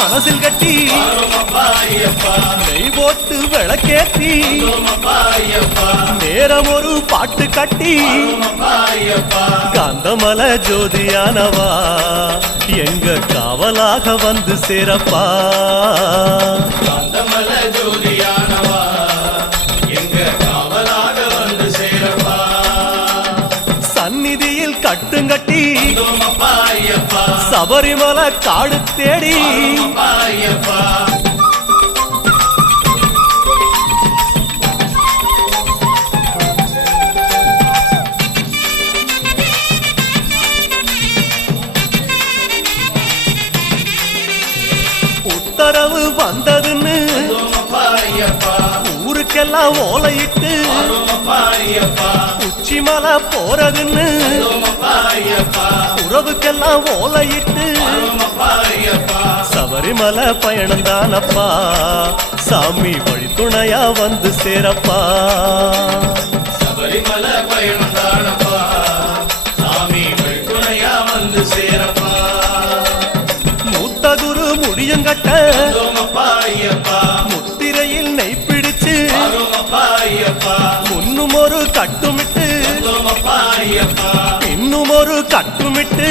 மனசில் கட்டி நெய் போட்டு விளக்கேற்றி நேரம் ஒரு பாட்டு கட்டி காந்தமல ஜோதியானவா எங்க காவலாக வந்து சேரப்பா காந்தமல ஜோதியானவா எங்க காவலாக வந்து சேரப்பா சந்நிதியில் கட்டுங்கட்டி சபரிமலை காடு தேடி உத்தரவு வந்ததுன்னு ஊருக்கெல்லாம் ஓலையிட்டு உச்சிமலை போறதுன்னு உறவுக்கெல்லாம் ஓலையிட்டு சபரிமலை பயணம் தானப்பா சாமி வழித்துணையா வந்து சேரப்பா சபரிமலை பயணம் தானப்பா சாமி வழித்துணையா வந்து சேரப்பா மூத்த குரு முடியங்கட்ட முத்திரையில் நெய் பிடிச்சு முன்னும் ஒரு கட்டுமிட்டு இன்னும் ஒரு கட்டுமிட்டு